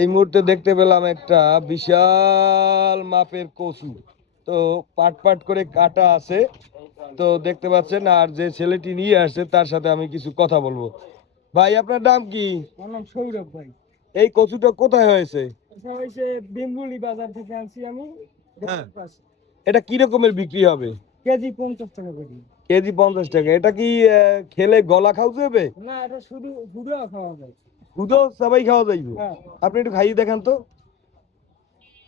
এই মুহূর্তে দেখতে পেলাম একটা বিশাল মাপের কচু। তো পাট পাট করে কাটা আছে। তো দেখতে পাচ্ছেন, আর যে ছেলেটি নিয়ে আসছে তার সাথে আমি কিছু কথা বলবো। ভাই, আপনার নাম কি? আমার নাম সৌরভ ভাই। এই কচুটা কোথায় হয়েছে? এটা হয়েছে বেম্বুলি বাজার থেকে আনছি আমি। হ্যাঁ, এটা কি রকমের বিক্রি হবে? কেজি 50 টাকা করে। কেজি 50 টাকা। এটা কি খেলে গলা খাওয়া যাবে? না, এটা শুধু হুদা খাওয়া যায়। শুধু সবাই খাওয়া যাইবে? হ্যাঁ। আপনি একটু খাইয়ে দেখান তো।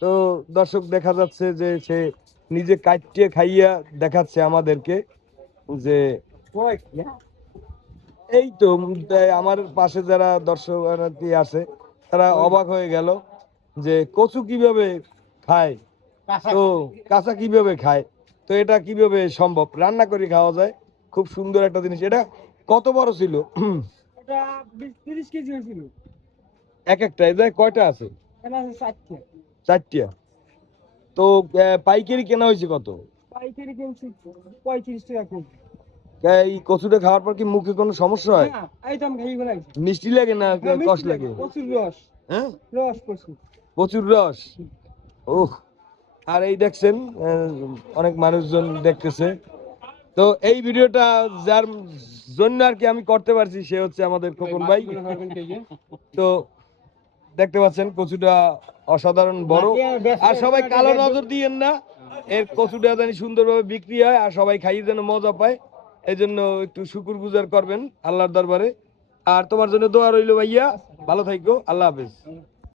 তো দর্শক, দেখা যাচ্ছে যে সে নিজে কাটিয়ে খাইয়া দেখাচ্ছে আমাদেরকে যে এই তো আমার পাশে যারা দর্শনার্থী আছে তারা অবাক হয়ে গেল যে কচু কিভাবে খায়, তো কাঁচা কিভাবে খায়, তো এটা কিভাবে সম্ভব রান্না করে খাওয়া যায়। খুব সুন্দর একটা জিনিস। এটা কত বড় ছিল? এটা 30 কেজি হয়েছিল। এক একটা এটা কয়টা আছে? এটা আছে 4টা। 4টা। তো পাইকারি কেনা হয়েছে কত? পাইকারি কিনছি 35 টাকা কেজি। এই কচুটা খাওয়ার পর কি মুখে কোনো সমস্যা হয়? হ্যাঁ, এই তো আমি খাই ফেলাইছি। মিষ্টি লাগে না হ্যাঁ, কষ মিষ্টি লাগে, লাগে? প্রচুর রস। হ্যাঁ, রস প্রচুর। প্রচুর রস। ওহ। আর এই দেখছেন, অনেক মানুষজন দেখতেছে। তো এই ভিডিওটা যার জন্য আর কি আমি করতে পারছি সে হচ্ছে আমাদের খোকন ভাই। তো দেখতে পাচ্ছেন কচুটা অসাধারণ বড়। আর সবাই কালো নজর দিয়েন না, এর কচুটা জানি সুন্দরভাবে বিক্রি হয় আর সবাই খাইয়ে যেন মজা পায়। এই জন্য একটু শুকুরগুজার করবেন আল্লাহর দরবারে। আর তোমার জন্য দোয়া রইল ভাইয়া, ভালো থাকো, আল্লাহ হাফেজ।